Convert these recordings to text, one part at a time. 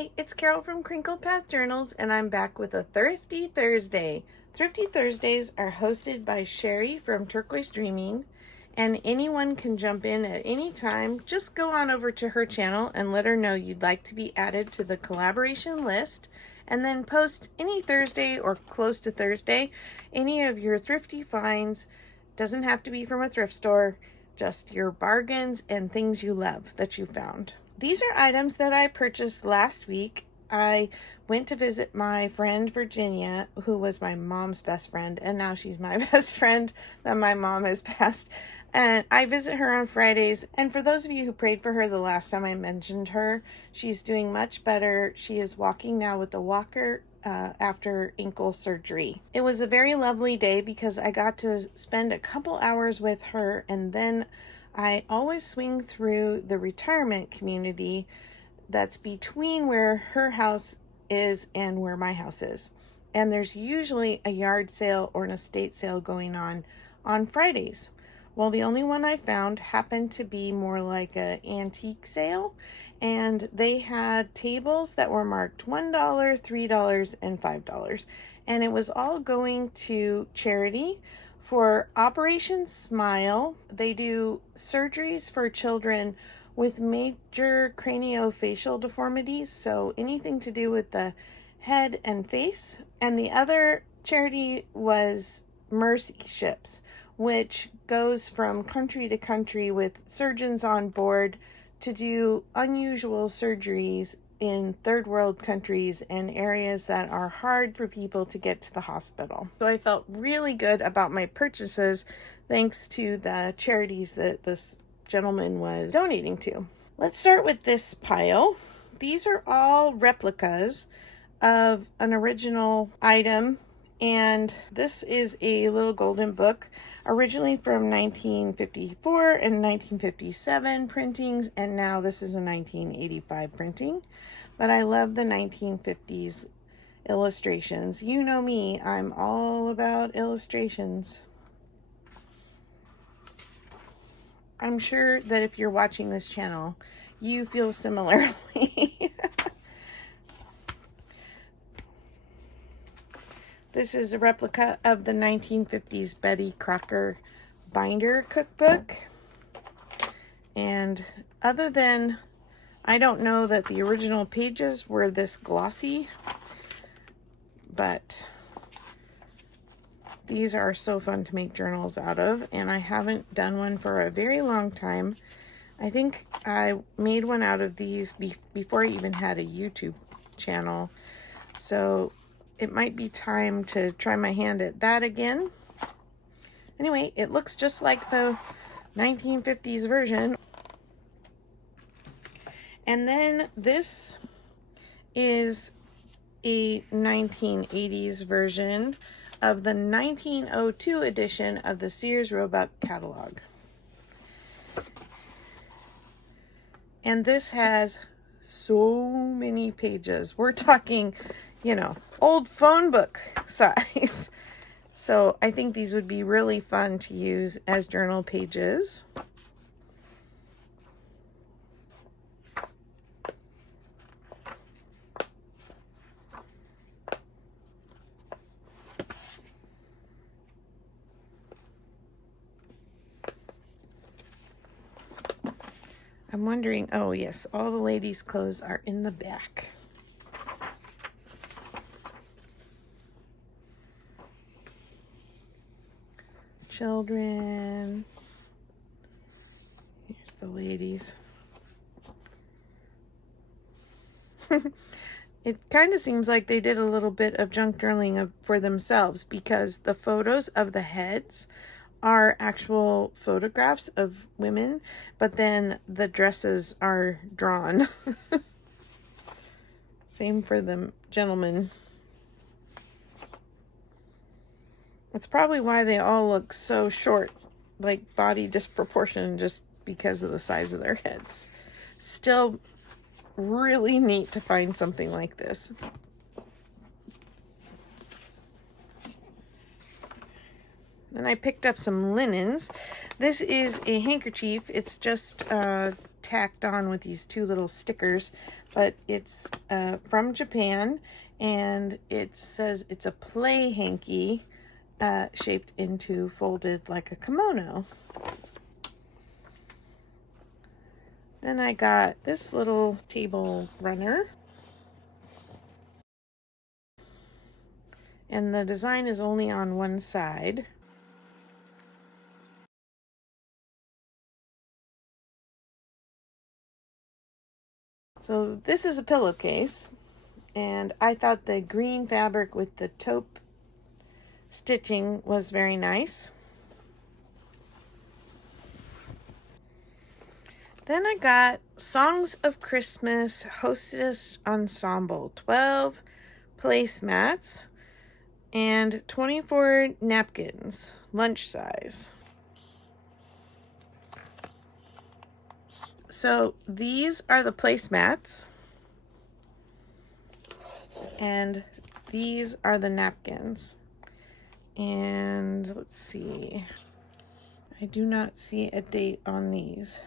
Hi, it's Carol from Crinkled Path Journals, and I'm back with a Thrifty Thursday. Thrifty Thursdays are hosted by Sherry from Turquoise Dreaming, and anyone can jump in at any time. Just go on over to her channel and let her know you'd like to be added to the collaboration list, and then post any Thursday or close to Thursday any of your thrifty finds. Doesn't have to be from a thrift store, just your bargains and things you love that you found. These are items that I purchased last week. I went to visit my friend Virginia, who was my mom's best friend, and now she's my best friend that my mom has passed. And I visit her on Fridays. And for those of you who prayed for her the last time I mentioned her, she's doing much better. She is walking now with a walker after ankle surgery. It was a very lovely day because I got to spend a couple hours with her, and then I always swing through the retirement community that's between where her house is and where my house is. And there's usually a yard sale or an estate sale going on Fridays. Well, the only one I found happened to be more like an antique sale, and they had tables that were marked $1, $3, and $5. And it was all going to charity for Operation Smile. They do surgeries for children with major craniofacial deformities, so anything to do with the head and face. And the other charity was Mercy Ships, which goes from country to country with surgeons on board to do unusual surgeries in third world countries and areas that are hard for people to get to the hospital. So I felt really good about my purchases thanks to the charities that this gentleman was donating to. Let's start with this pile. These are all replicas of an original item, and this is a little golden book originally from 1954 and 1957 printings, and now this is a 1985 printing. But I love the 1950s illustrations. You know me, I'm all about illustrations. I'm sure that if you're watching this channel, you feel similarly. This is a replica of the 1950s Betty Crocker binder cookbook. And other than, I don't know that the original pages were this glossy, but these are so fun to make journals out of, and I haven't done one for a very long time. I think I made one out of these before I even had a YouTube channel, so it might be time to try my hand at that again. Anyway, it looks just like the 1950s version. And then this is a 1980s version of the 1902 edition of the Sears Roebuck catalog. And this has so many pages. We're talking, you know, old phone book size. So I think these would be really fun to use as journal pages. I'm wondering, oh yes, all the ladies' clothes are in the back. Children. Here's the ladies. It kind of seems like they did a little bit of junk journaling for themselves, because the photos of the heads are actual photographs of women, but then the dresses are drawn. Same for the gentlemen. That's probably why they all look so short, like body disproportion, just because of the size of their heads. Still really neat to find something like this. Then I picked up some linens. This is a handkerchief. It's just tacked on with these two little stickers, but it's from Japan, and it says it's a play hanky shaped into folded like a kimono. Then I got this little table runner, and the design is only on one side. So this is a pillowcase, and I thought the green fabric with the taupe stitching was very nice. Then I got Songs of Christmas Hostess Ensemble, 12 placemats and 24 napkins, lunch size. So these are the placemats, and these are the napkins. And let's see, I do not see a date on these,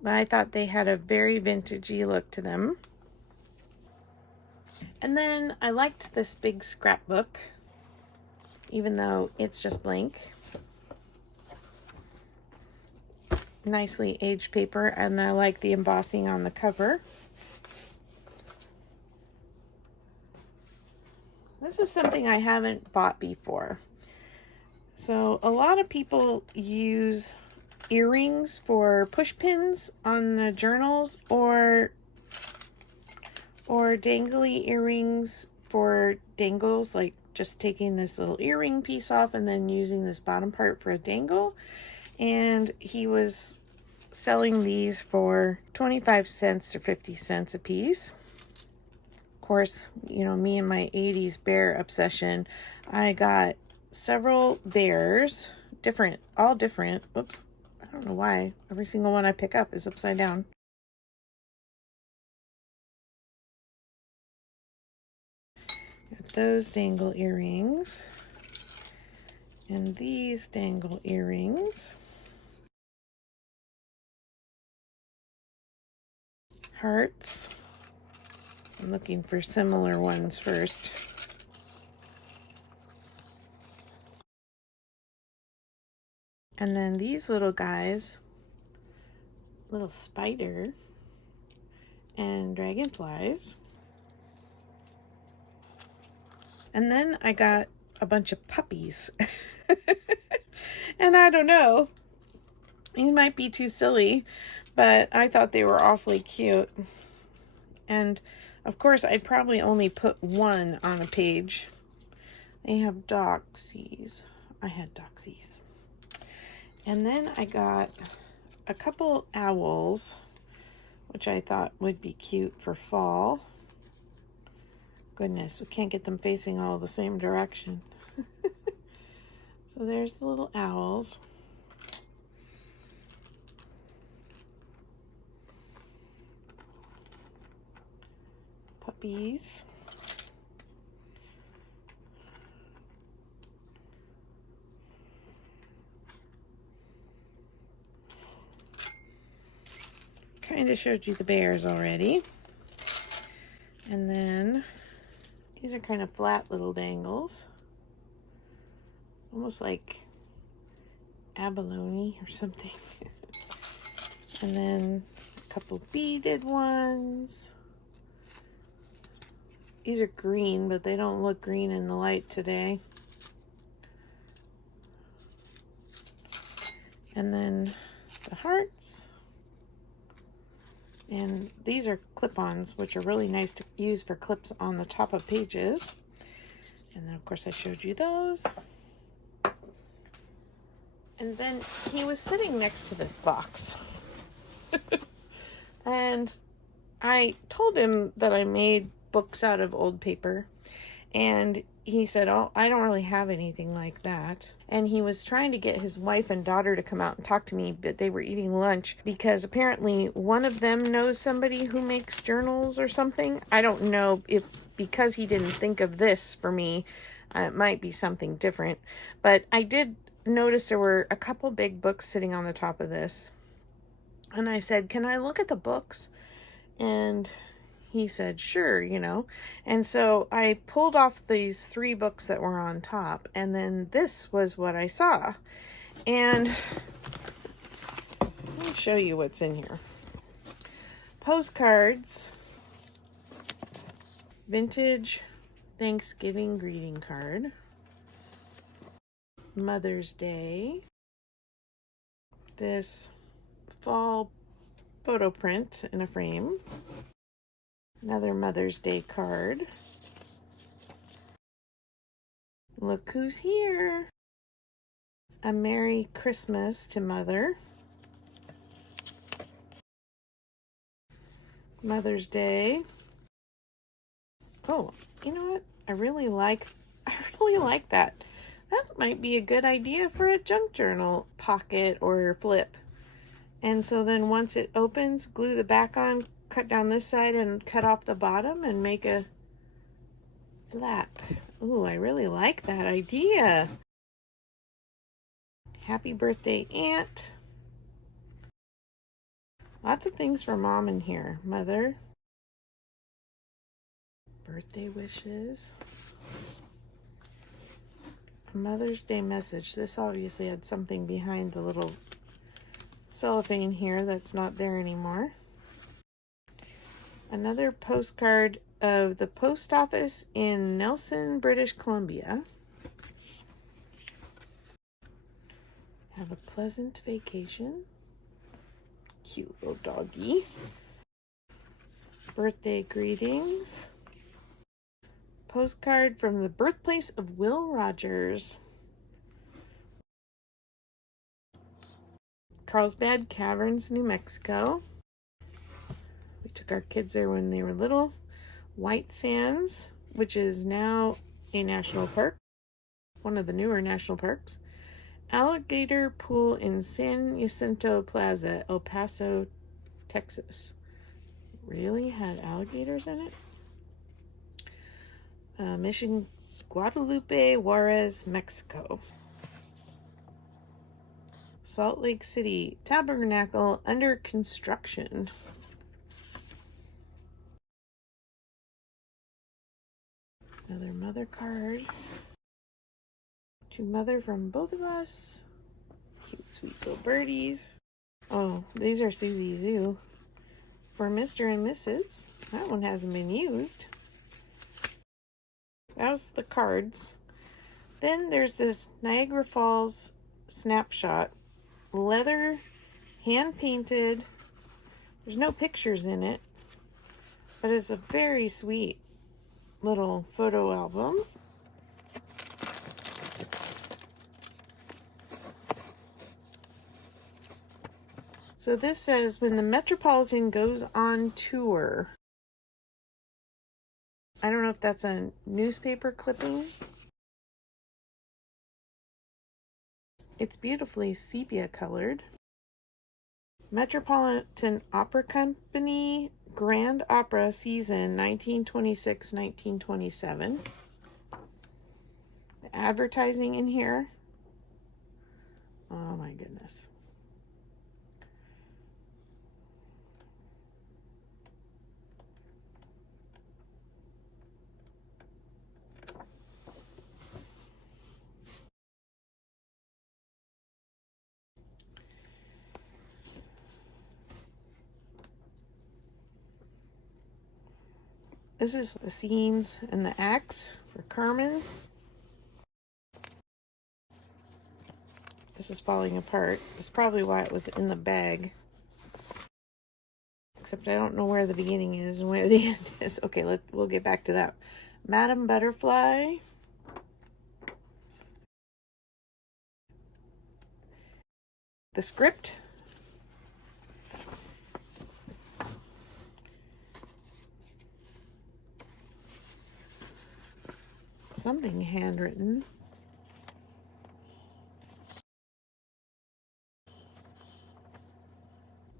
but I thought they had a very vintagey look to them. And then I liked this big scrapbook, even though it's just blank. Nicely aged paper, and I like the embossing on the cover. This is something I haven't bought before. So a lot of people use earrings for push pins on the journals, or dangly earrings for dangles, like just taking this little earring piece off and then using this bottom part for a dangle. And he was selling these for 25 cents or 50 cents a piece. Of course, you know, me and my 80s bear obsession, I got several bears, all different. Whoops, I don't know why every single one I pick up is upside down. Got those dangle earrings and these dangle earrings. Hearts. I'm looking for similar ones first. And then these little guys, little spider and dragonflies. And then I got a bunch of puppies. And I don't know, these might be too silly, but I thought they were awfully cute. And of course, I'd probably only put one on a page. They have doxies. I had doxies. And then I got a couple owls, which I thought would be cute for fall. Goodness, we can't get them facing all the same direction. So there's the little owls. Puppies. Kind of showed you the bears already. And then these are kind of flat little dangles. Almost like abalone or something. And then a couple beaded ones. These are green, but they don't look green in the light today. And then the hearts. And these are clip-ons, which are really nice to use for clips on the top of pages. And then, of course, I showed you those. And then he was sitting next to this box. And I told him that I made books out of old paper. And he said, oh, I don't really have anything like that. And he was trying to get his wife and daughter to come out and talk to me, but they were eating lunch because apparently one of them knows somebody who makes journals or something. I don't know if because he didn't think of this for me, it might be something different. But I did notice there were a couple big books sitting on the top of this. And I said, "Can I look at the books?" And he said, "Sure, you know." And so I pulled off these 3 books that were on top, and then this was what I saw. And let me show you what's in here. Postcards, vintage Thanksgiving greeting card, Mother's Day, this fall photo print in a frame, another Mother's Day card. Look who's here. A Merry Christmas to Mother. Mother's Day. Oh, you know what? I really like that. That might be a good idea for a junk journal pocket or flip. And so then once it opens, glue the back on, cut down this side and cut off the bottom and make a flap. Ooh, I really like that idea. Happy birthday, Aunt. Lots of things for Mom in here. Mother. Birthday wishes. Mother's Day message. This obviously had something behind the little cellophane here that's not there anymore. Another postcard of the post office in Nelson, British Columbia. Have a pleasant vacation. Cute little doggy. Birthday greetings. Postcard from the birthplace of Will Rogers. Carlsbad Caverns, New Mexico. We took our kids there when they were little. White Sands, which is now a national park, one of the newer national parks. Alligator Pool in San Jacinto Plaza, El Paso, Texas. Really had alligators in it? Mission Guadalupe, Juarez, Mexico. Salt Lake City Tabernacle under construction. Another mother card. To Mother from both of us. Cute, sweet little birdies. Oh, these are Susie Zoo. For Mr. and Mrs. That one hasn't been used. That was the cards. Then there's this Niagara Falls snapshot. Leather, hand painted. There's no pictures in it, but it's a very sweet little photo album. So this says, when the Metropolitan goes on tour. I don't know if that's a newspaper clipping. It's beautifully sepia colored. Metropolitan Opera Company Grand Opera season 1926-1927. The advertising in here. Oh my goodness. This is the scenes and the acts for Carmen. This is falling apart. It's probably why it was in the bag. Except I don't know where the beginning is and where the end is. Okay, we'll get back to that. Madame Butterfly. The script. Something handwritten.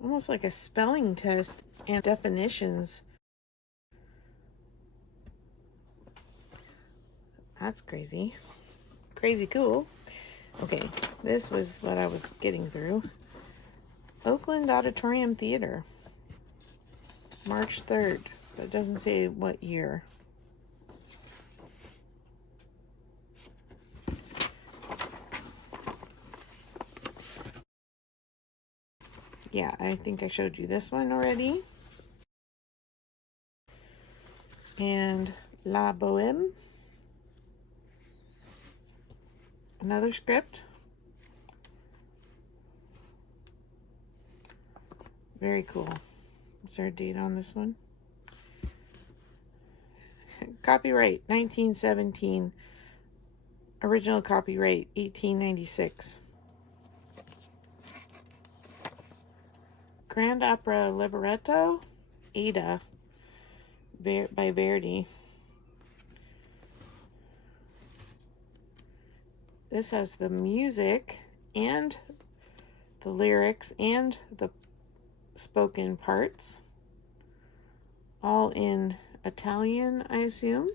Almost like a spelling test and definitions. That's crazy. Crazy cool. Okay, this was what I was getting through. Oakland Auditorium Theater. March 3rd. But it doesn't say what year. Yeah, I think I showed you this one already. And La Boheme. Another script. Very cool. Is there a date on this one? Copyright 1917. Original copyright 1896. Grand Opera Libretto, Ada, by Verdi. This has the music and the lyrics and the spoken parts, all in Italian, I assume.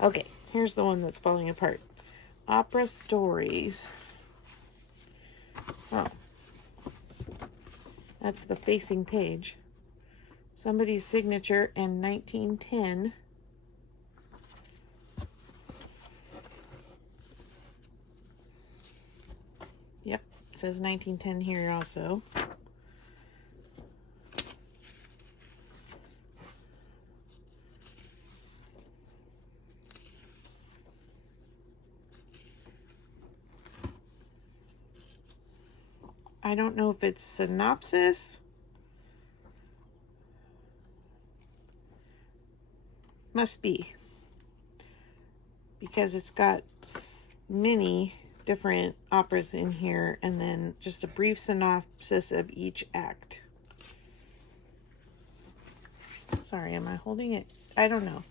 Okay, here's the one that's falling apart. Opera Stories. Oh, that's the facing page. Somebody's signature in 1910. Yep, it says 1910 here also. I don't know if it's synopsis. Must be. Because it's got many different operas in here and then just a brief synopsis of each act. Sorry, am I holding it? I don't know.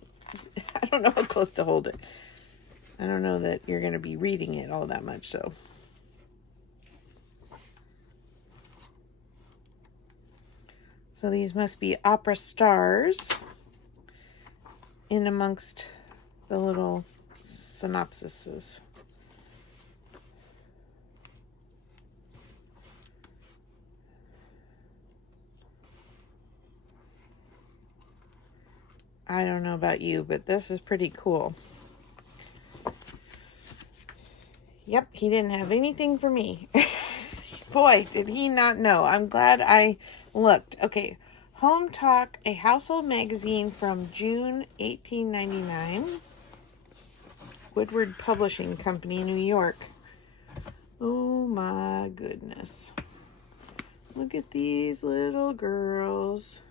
I don't know how close to hold it. I don't know that you're going to be reading it all that much, so. So these must be opera stars in amongst the little synopsises. I don't know about you, but this is pretty cool. Yep, he didn't have anything for me. Boy, did he not know. I'm glad I looked. Okay, Home Talk, a household magazine from June 1899. Woodward Publishing Company, New York. Oh my goodness. Look at these little girls.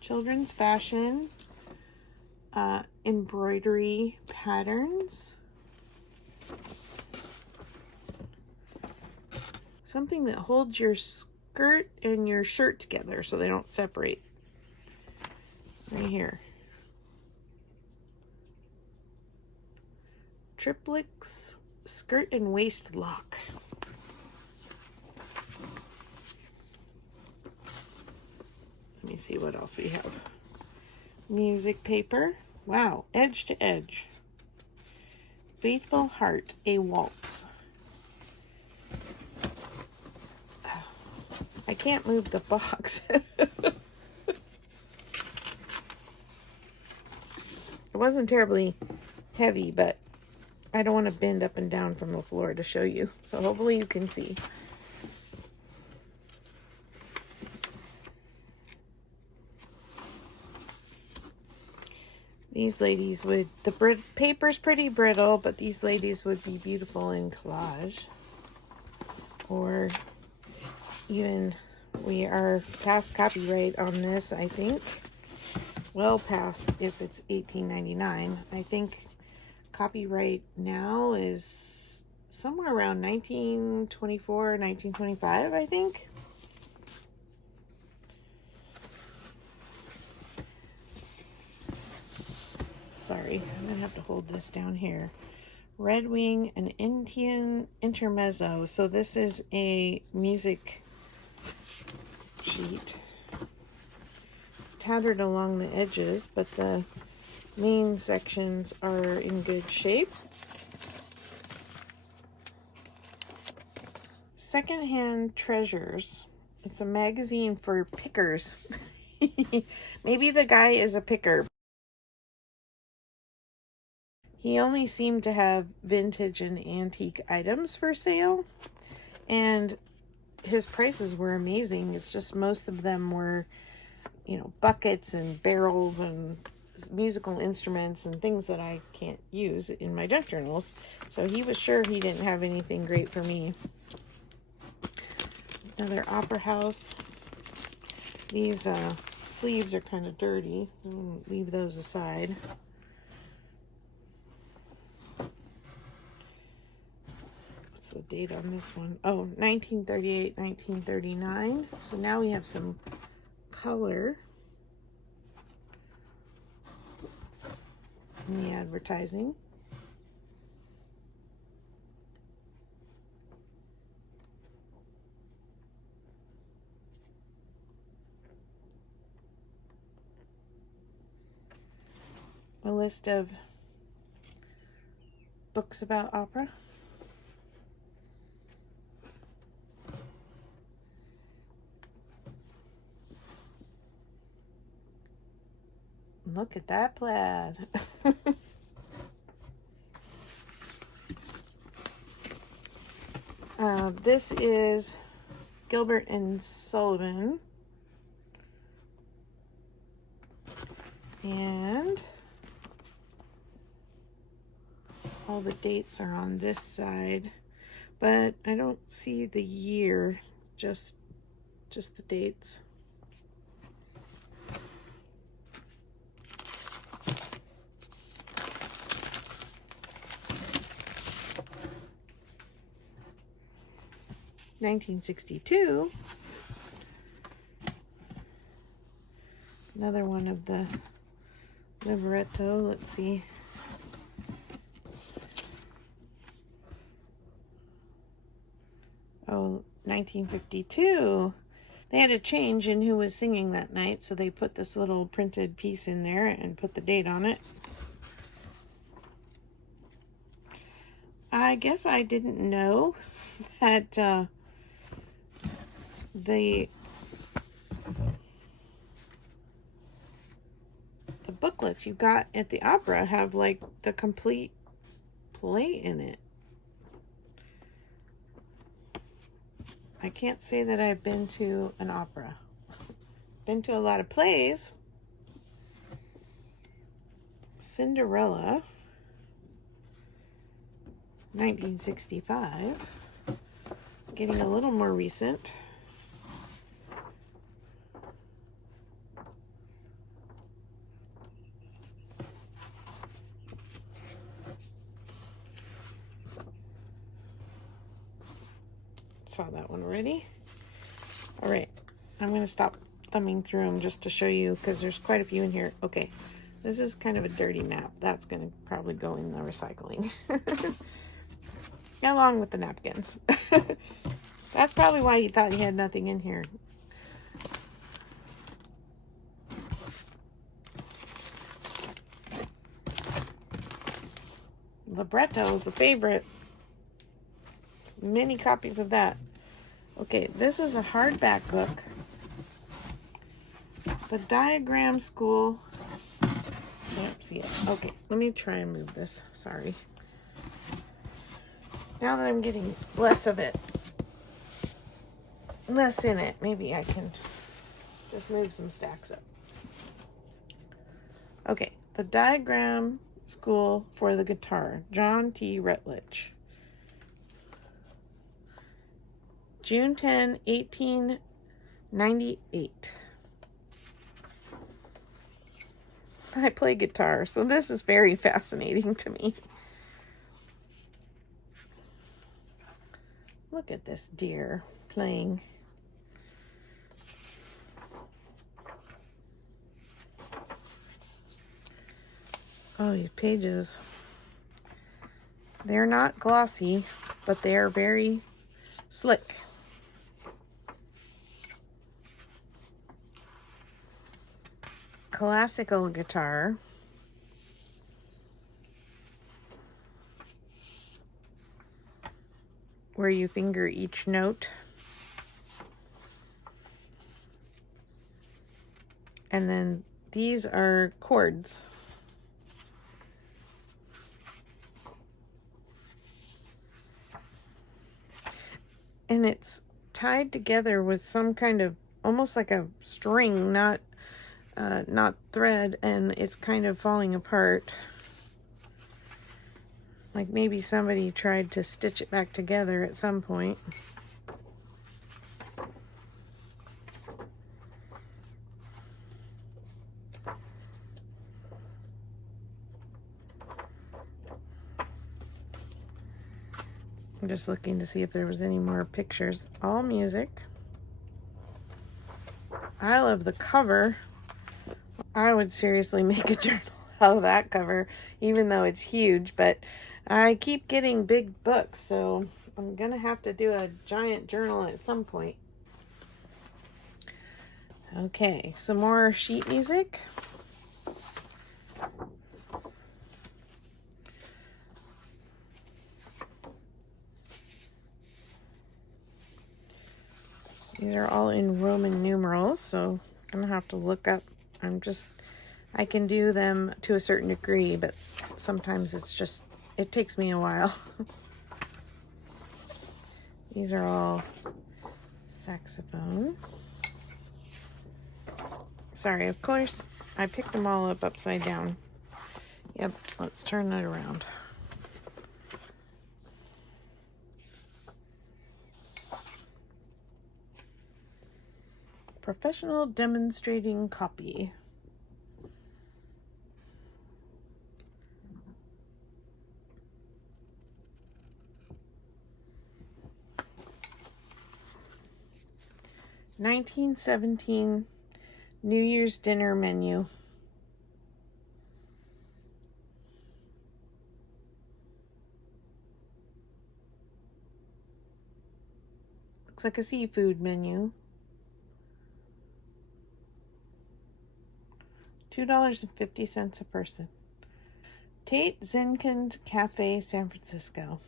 Children's fashion, embroidery patterns. Something that holds your skirt and your shirt together so they don't separate. Right here. Triplix skirt and waist lock. Let me see what else we have. Music paper. Wow, edge to edge. Faithful Heart, a waltz. I can't move the box. It wasn't terribly heavy, but I don't want to bend up and down from the floor to show you. So hopefully you can see. These ladies would, the paper's pretty brittle, but these ladies would be beautiful in collage. Or even, we are past copyright on this, I think. Well past if it's 1899. I think copyright now is somewhere around 1924, 1925, I think. Sorry, I'm going to have to hold this down here. Red Wing, an Indian intermezzo. So this is a music sheet. It's tattered along the edges, but the main sections are in good shape. Secondhand Treasures. It's a magazine for pickers. Maybe the guy is a picker. He only seemed to have vintage and antique items for sale, and his prices were amazing. It's just most of them were, buckets and barrels and musical instruments and things that I can't use in my junk journals. So he was sure he didn't have anything great for me. Another Opera House. These sleeves are kind of dirty. I'll leave those aside. What's the date on this one? Oh, 1938, 1939. So now we have some color in the advertising. A list of books about opera. Look at that plaid. This is Gilbert and Sullivan. And all the dates are on this side, but I don't see the year, just the dates. (1962). Another one of the libretto. Let's see. Oh, 1952. They had a change in who was singing that night, so they put this little printed piece in there and put the date on it. I guess I didn't know that the booklets you got at the opera have like the complete play in it. I can't say that I've been to an opera. Been to a lot of plays. Cinderella, 1965. Getting a little more recent. Saw that one already. All right, I'm going to stop thumbing through them just to show you, because there's quite a few in here. Okay, this is kind of a dirty map. That's going to probably go in the recycling. Along with the napkins. That's probably why he thought he had nothing in here. Libretto is the favorite. Many copies of that. Okay, this is a hardback book. The Diagram School. Oops, yeah. Okay, let me try and move this. Sorry. Now that I'm getting less of it, less in it, maybe I can just move some stacks up. Okay, The Diagram School for the Guitar, John T. Rutledge. June 10, 1898. I play guitar, so this is very fascinating to me. Look at this deer playing. Oh, these pages. They're not glossy, but they are very slick. Classical guitar. where you finger each note. And then these are chords. And it's tied together with some kind of, almost like a string, not thread, and it's kind of falling apart. Like maybe somebody tried to stitch it back together at some point. I'm just looking to see if there was any more pictures. All music. I love the cover. I would seriously make a journal out of that cover, even though it's huge, but I keep getting big books, so I'm gonna have to do a giant journal at some point. Okay, some more sheet music. These are all in Roman numerals, so I'm gonna have to look up. I can do them to a certain degree, but sometimes it takes me a while. These are all saxophone. Sorry, of course, I picked them all up upside down. Yep, let's turn that around. Professional demonstrating copy. $19.17 New Year's dinner menu. Looks like a seafood menu. $2.50 a person. Tate Zinkind Cafe, San Francisco.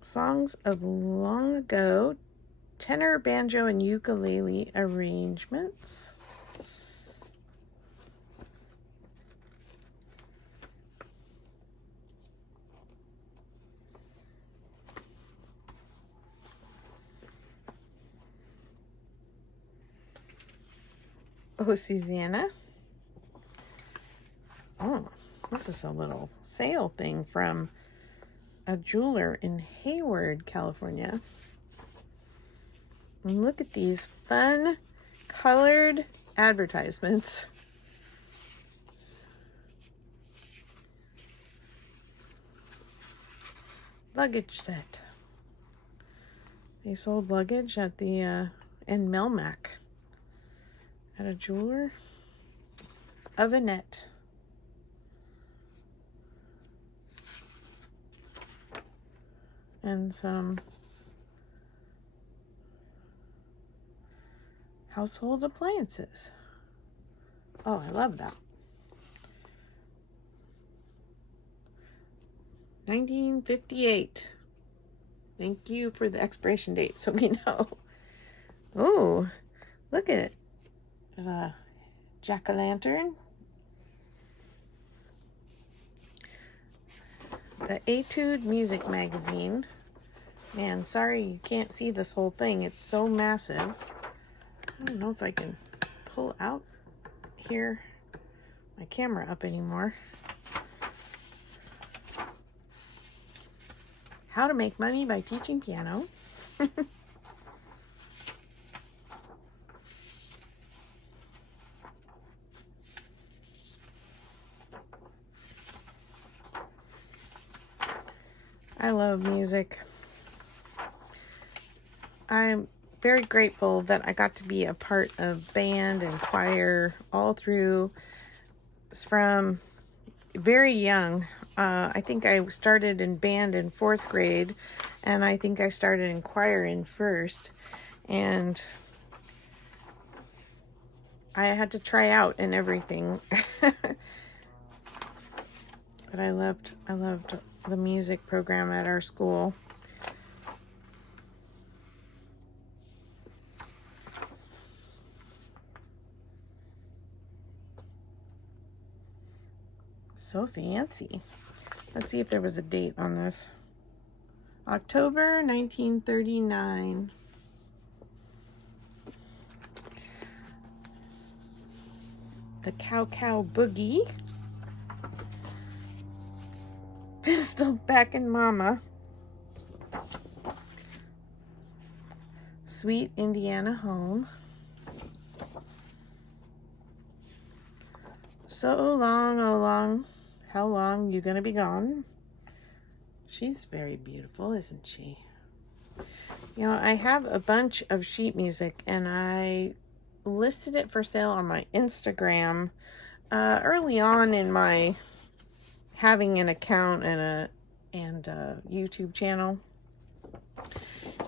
Songs of long ago, tenor, banjo, and ukulele arrangements. Oh, Susanna. Oh, this is a little sale thing from a jeweler in Hayward, California. And look at these fun colored advertisements. Luggage set. They sold luggage at the in Melmac at a jeweler. Ovenette. And some household appliances. Oh, I love that. 1958. Thank you for the expiration date so we know. Oh, look at it. There's a jack-o'-lantern. The Etude Music Magazine. Man, sorry you can't see this whole thing. It's so massive. I don't know if I can pull out here my camera up anymore. How to make money by teaching piano. I love music. I'm very grateful that I got to be a part of band and choir all through from very young. I think I started in band in 4th grade, and I think I started in choir in 1st. and I had to try out and everything. But I loved the music program at our school. So fancy. Let's see if there was a date on this. October 1939. The Cow Cow Boogie. Pistol Backin' Mama. Sweet Indiana Home. So long, oh long, how long you gonna be gone? She's very beautiful, isn't she? You know, I have a bunch of sheet music, and I listed it for sale on my Instagram early on in my having an account and a YouTube channel,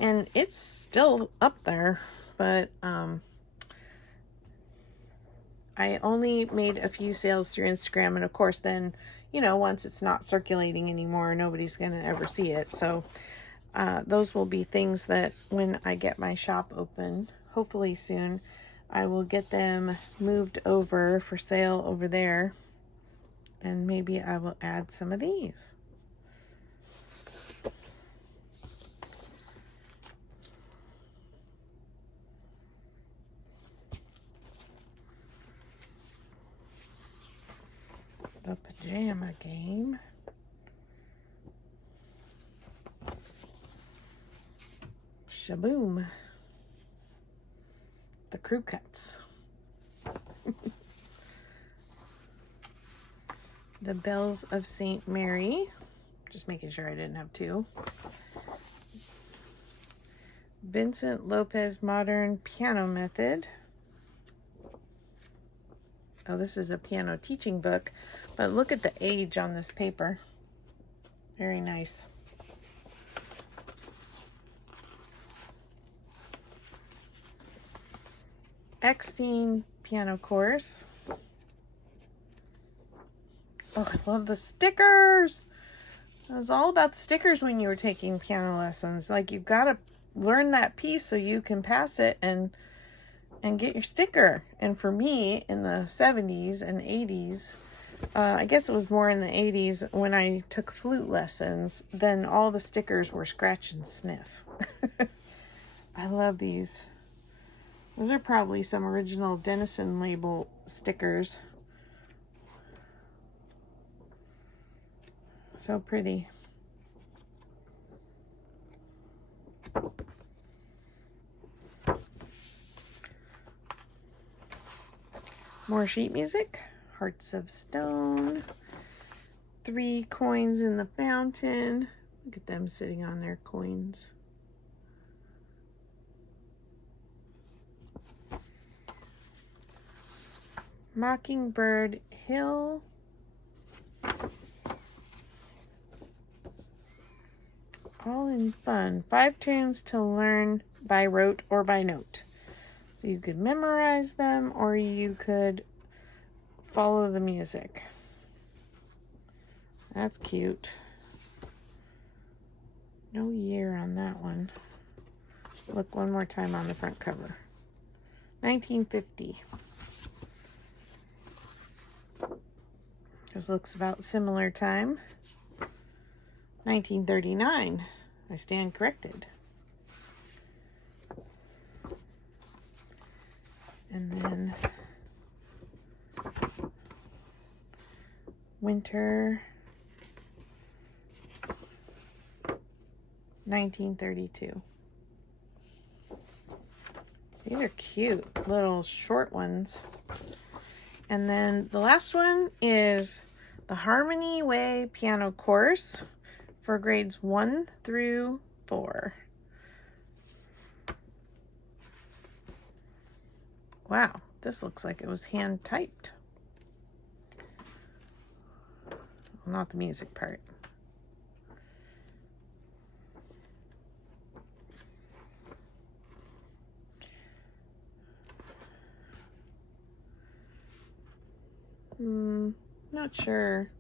and it's still up there, but I only made a few sales through Instagram, and of course then, you know, once it's not circulating anymore, nobody's gonna ever see it. So those will be things that when I get my shop open, hopefully soon, I will get them moved over for sale over there, and maybe I will add some of these. The Pajama Game. Shaboom. The Crew Cuts. The Bells of St. Mary. Just making sure I didn't have two. Vincent Lopez Modern Piano Method. Oh, this is a piano teaching book, but look at the age on this paper. Very nice. Eckstein Piano Course. Oh, I love the stickers. It was all about the stickers when you were taking piano lessons. Like, you've got to learn that piece so you can pass it and get your sticker. And for me, in the 70s and 80s, I guess it was more in the 80s when I took flute lessons, then all the stickers were scratch and sniff. I love these. Those are probably some original Denison label stickers. So pretty. More sheet music. Hearts of Stone. 3 coins in the fountain. Look at them sitting on their coins. Mockingbird Hill. All in fun. 5 tunes to learn by rote or by note. So you could memorize them or you could follow the music. That's cute. No year on that one. Look one more time on the front cover. 1950. This looks about similar time. 1939. I stand corrected. And then winter 1932. These are cute little short ones. And then the last one is the Harmony Way Piano Course for grades 1 through 4. Wow, this looks like it was hand typed. Well, not the music part. Not sure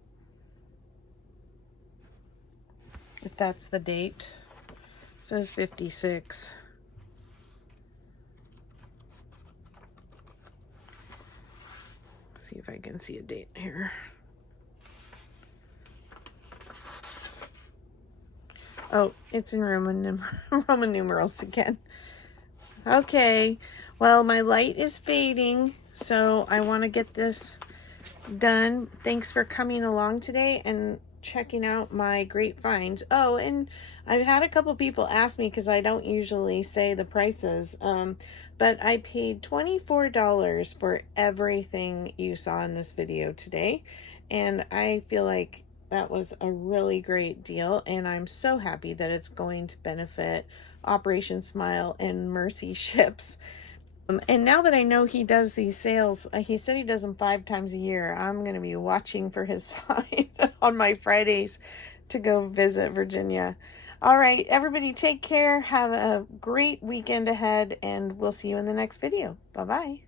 if that's the date. It says 56. See if I can see a date here. Oh, it's in Roman numerals again. Okay, well, my light is fading, so I want to get this done. Thanks for coming along today and checking out my great finds. Oh, and I've had a couple people ask me, because I don't usually say the prices, but I paid $24 for everything you saw in this video today, and I feel like that was a really great deal, and I'm so happy that it's going to benefit Operation Smile and Mercy Ships. And now that I know he does these sales, he said he does them 5 times a year. I'm going to be watching for his sign on my Fridays to go visit Virginia. All right, everybody take care. Have a great weekend ahead, and we'll see you in the next video. Bye-bye.